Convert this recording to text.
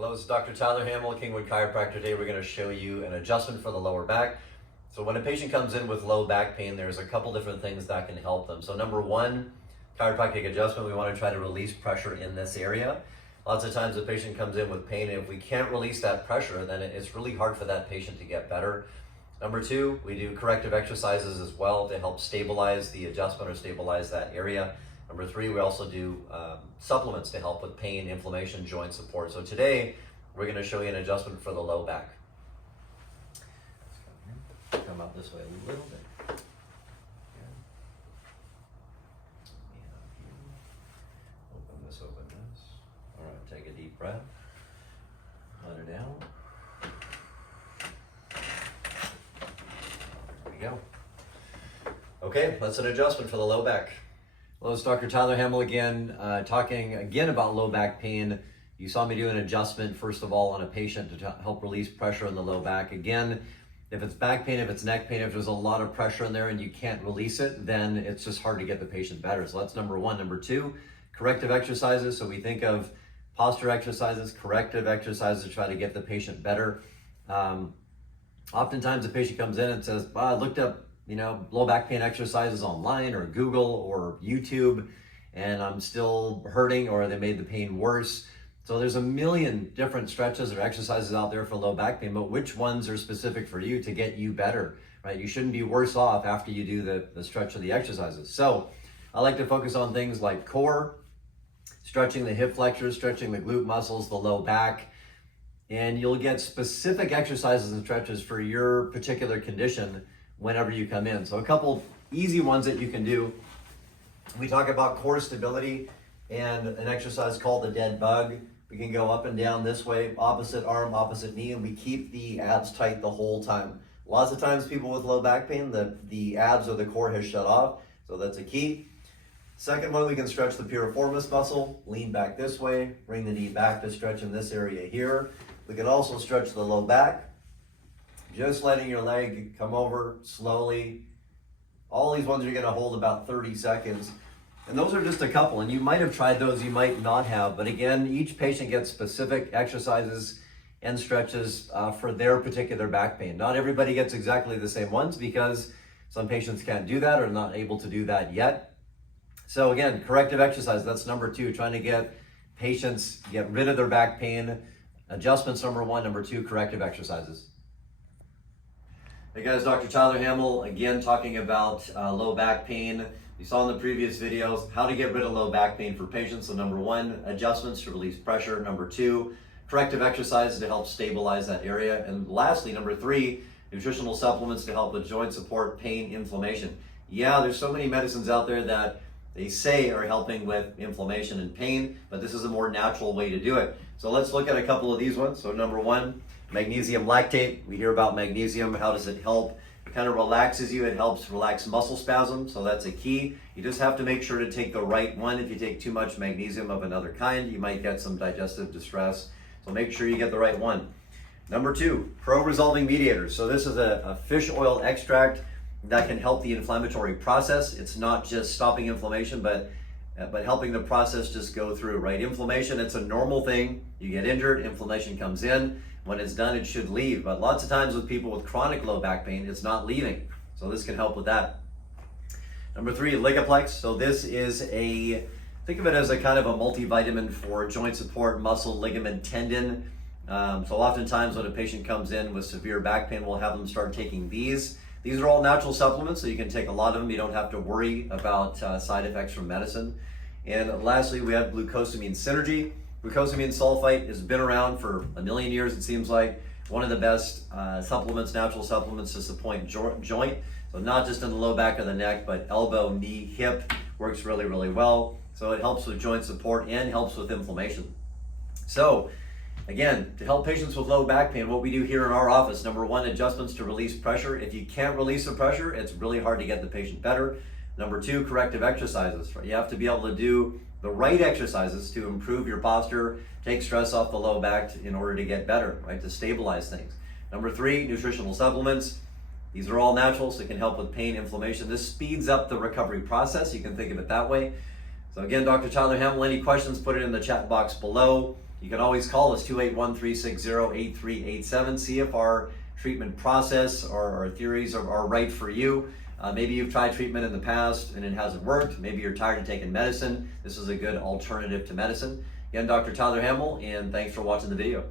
Hello, this is Dr. Tyler Hamel, Kingwood Chiropractic. Today we're going to show you an adjustment for the lower back. So when a patient comes in with low back pain, there's a couple different things that can help them. So number one, chiropractic adjustment, we want to try to release pressure in this area. Lots of times the patient comes in with pain, and if we can't release that pressure, then it's really hard for that patient to get better. Number two, we do corrective exercises as well to help stabilize the adjustment or stabilize that area. Number three, we also do supplements to help with pain, inflammation, joint support. So today, we're going to show you an adjustment for the low back. Come out this way a little bit. Open this, open this. All right, take a deep breath. Let it out. There we go. Okay, that's an adjustment for the low back. Hello, it's Dr. Tyler Hamel again, talking again about low back pain. You saw me do an adjustment, first of all, on a patient to help release pressure in the low back. Again, if it's back pain, if it's neck pain, if there's a lot of pressure in there and you can't release it, then it's just hard to get the patient better. So that's number one. Number two, corrective exercises. So we think of posture exercises, corrective exercises to try to get the patient better. Oftentimes the patient comes in and says, I looked up low back pain exercises online or Google or YouTube, and I'm still hurting, or they made the pain worse. So there's a million different stretches or exercises out there for low back pain, but which ones are specific for you to get you better, right? You shouldn't be worse off after you do the stretch of the exercises. So I like to focus on things like core, stretching the hip flexors, stretching the glute muscles, the low back, and you'll get specific exercises and stretches for your particular condition whenever you come in. So a couple easy ones that you can do. We talk about core stability and an exercise called the dead bug. We can go up and down this way, opposite arm, opposite knee, and we keep the abs tight the whole time. Lots of times people with low back pain, the abs or the core has shut off, so that's a key. Second one, we can stretch the piriformis muscle, lean back this way, bring the knee back to stretch in this area here. We can also stretch the low back, just letting your leg come over slowly. All these ones you're gonna hold about 30 seconds. And those are just a couple, and you might have tried those, you might not have, but again, each patient gets specific exercises and stretches for their particular back pain. Not everybody gets exactly the same ones because some patients can't do that or not able to do that yet. So again, corrective exercise, that's number two, trying to get patients get rid of their back pain. Adjustments, number one. Number two, corrective exercises. Hey guys, Dr. Tyler Hamel, again talking about low back pain. You saw in the previous videos how to get rid of low back pain for patients. So number one, adjustments to release pressure. Number two, corrective exercises to help stabilize that area. And lastly, number three, nutritional supplements to help with joint support, pain, inflammation. Yeah, there's so many medicines out there that they say are helping with inflammation and pain, but this is a more natural way to do it. So let's look at a couple of these ones. So number one, magnesium lactate. We hear about magnesium. How does it help? It kind of relaxes you. It helps relax muscle spasm. So that's a key. You just have to make sure to take the right one. If you take too much magnesium of another kind, you might get some digestive distress. So make sure you get the right one. Number two, pro-resolving mediators. So this is a fish oil extract that can help the inflammatory process. It's not just stopping inflammation, but helping the process just go through, right? Inflammation, it's a normal thing. You get injured, inflammation comes in. When it's done, it should leave. But lots of times with people with chronic low back pain, it's not leaving. So this can help with that. Number three, Ligaplex. So this is think of it as a kind of a multivitamin for joint support, muscle, ligament, tendon. So oftentimes when a patient comes in with severe back pain, we'll have them start taking these. These are all natural supplements, so you can take a lot of them. You don't have to worry about side effects from medicine. And lastly, we have glucosamine synergy. Glucosamine sulfite has been around for a million years, it seems like. One of the best supplements, natural supplements to support joint. So not just in the low back of the neck, but elbow, knee, hip works really, really well. So it helps with joint support and helps with inflammation. So again, to help patients with low back pain, what we do here in our office, number one, adjustments to release pressure. If you can't release the pressure, it's really hard to get the patient better. Number two, corrective exercises. You have to be able to do the right exercises to improve your posture, take stress off the low back in order to get better, right, to stabilize things. Number three, nutritional supplements. These are all natural, so it can help with pain, inflammation. This speeds up the recovery process. You can think of it that way. So again, Dr. Tyler Hamel, any questions, put it in the chat box below. You can always call us 281-360-8387. See if our treatment process or our theories are right for you. Maybe you've tried treatment in the past and it hasn't worked. Maybe you're tired of taking medicine. This is a good alternative to medicine. Again, Dr. Tyler Hamel, and thanks for watching the video.